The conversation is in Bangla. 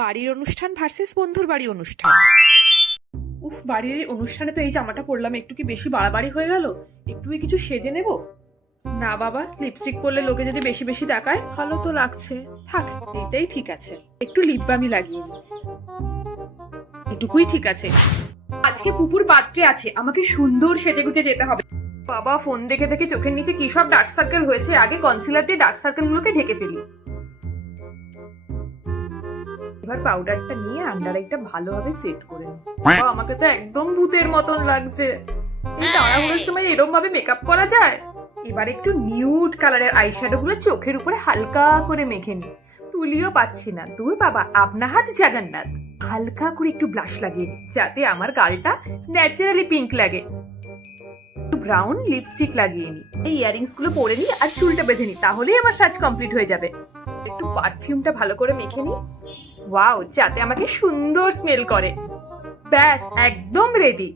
বাড়ির অনুষ্ঠান ভার্সেস বন্ধুর বাড়ির অনুষ্ঠান। উফ, বাড়ির অনুষ্ঠানে তো এই জামাটা পরলাম, একটু কি বেশি বাড়াবাড়ি হয়ে গেল? একটু কিছু সেজে নেব। না বাবা, লিপস্টিক পরলে লোকে যদি বেশি বেশি দেখায়, ভালো তো লাগছে। থাক, এটাই ঠিক আছে। একটু লিপ বামই লাগিয়ে নিই, এটুকুই ঠিক আছে। আজকে পুপুর বার্থডে আছে, আমাকে সুন্দর সেজে গুজে যেতে হবে। বাবা, ফোন দেখে দেখে চোখের নিচে কি সব ডার্ক সার্কেল হয়েছে, আগে কনসিলার দিয়ে ডার্ক সার্কেল গুলোকে ঢেকে ফেলি। এবার পাউডারটা নিয়ে আন্ডার আইটা ভালোভাবে সেট করে নিই। বাবা, আমাকে তো একদম ভূতের মতন লাগছে। এই তাড়াহুড়োর সময় এরকম ভাবে মেকআপ করা যায়? এবার একটু নিউড কালারের আইশ্যাডো গুলো চোখের উপরে হালকা করে মেখে নিই। তুলিও পাচ্ছি না, দূর বাবা, আপনা হাত জগন্নাথ। হালকা করে একটু ব্লাশ লাগিয়ে নিই, যাতে আমার গালটা ন্যাচারালি পিঙ্ক লাগে। একটু ব্রাউন লিপস্টিক লাগিয়ে নিই, এই ইয়ারিংস গুলো পরে নিই আর চুলটা বেঁধে নিই, তাহলেই আমার সাজ কমপ্লিট হয়ে যাবে। একটু পারফিউমটা ভালো করে মেখে নিই, ওয়াও, যাতে আমাকে সুন্দর স্মেল করে। ব্যাস, একদম রেডি।